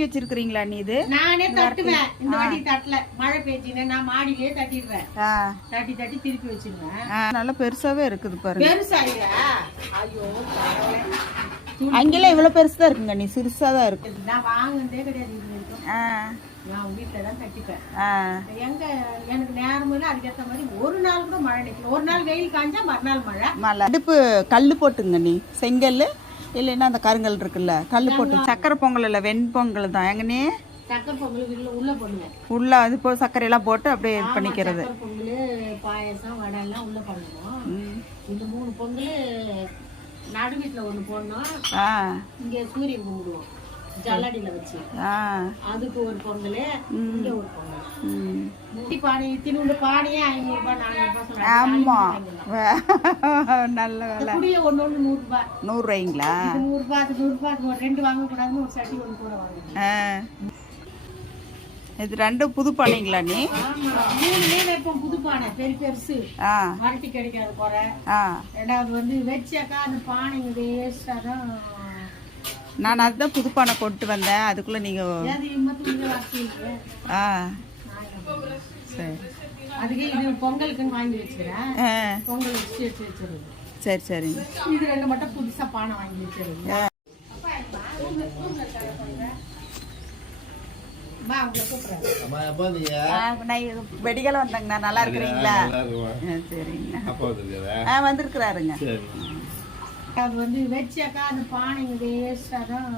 வச்சிருக்கீங்களா நீ? இது நானே தட்டுவேன். இந்த வாட்டி தட்டல, மழை பெய்ஞ்சினே நான் மாடியிலே தட்டிடுவேன். தட்டி தட்டி திருப்பி வச்சிருவேன். நல்லா பெருசாவே இருக்குது பாருங்க. பெருசா இல்ல, ஐயோ அங்கெல்லாம் இவ்வளவு பெருசா இருக்குங்க, நீ சிறுசா தான் இருக்கு. நான் வாங்குனதே கிடையாது இது வரைக்கும். நான் வீட்டுல தான் தட்டிப்பேன். எங்க எனக்கு நேரம் இல்லை, அதுக்கேற்ற மாதிரி ஒரு நாள் கூட மழை நிற்கல. ஒரு நாள் வெயில் காஞ்சா மறுநாள் மழை. அடுப்பு கல்லு போட்டுங்க நீ, செங்கல் இல்லைன்னா அந்த கருங்கல் இருக்குல்ல, கல்லு போட்டு. சக்கரை பொங்கல் இல்லை, வெண்பொங்கல் தான். எங்கனே சக்கரை பொங்கல் உள்ள போடுவேன். உள்ள அது இப்போ சர்க்கரை எல்லாம் போட்டு அப்படியே இது பண்ணிக்கிறது. பொங்கல், பாயசம், வடை எல்லாம் உள்ள பண்ணுவோம். இந்த 3 பொங்கல் நடு வீட்டுல ஒண்ணு போடணும். இங்க சூரியன் கும்பிடுவோம் ஜல்லடியில வச்சு. அதுக்கு ஒரு பொங்கல், இங்க ஒரு பொங்கல். பானை இத்தினு பானையே 500 ரூபாய் 400 ரூபாய். ஆமா, நல்ல வேலை. ஒண்ணு 100 ரூபாய். 100 ரூபாய்ங்களா? 100 ரூபாய், 100 ரூபாய். 2 வாங்க கூடாதுன்னு ஒரு சட்டி ஒண்ணு கூட வாங்க. இது 2 புது பானைங்களா நீ? ஆமா, 3 வைப்போம் புது பானை, பெருசு. மரட்டி கிடைக்காது குறை. ரெண்டாவது வந்து வச்சாக்கா அந்த பானைங்க வேஸ்டா தான். நான் அதுதான் புது பானை கொண்டு வந்தேன், அதுக்குள்ள நீங்க சரி. அதுக்கு இது பொங்கலுக்குன்னு வாங்கி வச்சுக்கிறேன். பொங்கல் வச்சு வச்சிருக்கேன். சரி சரிங்க. இது 2 மட்டும் புதுசா பானை வாங்கி வச்சிருக்கேன். வெடிகளை வந்தாங்கண்ணா, நல்லா இருக்கிறீங்களா? சரிங்கண்ணா, வந்திருக்கிறாருங்க. அது வந்து வச்சாக்கா அந்த பானைங்க வேஸ்டா தான்.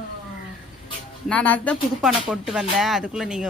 நான் அதுதான் புது பானை கொண்டு வந்தேன், அதுக்குள்ள நீங்க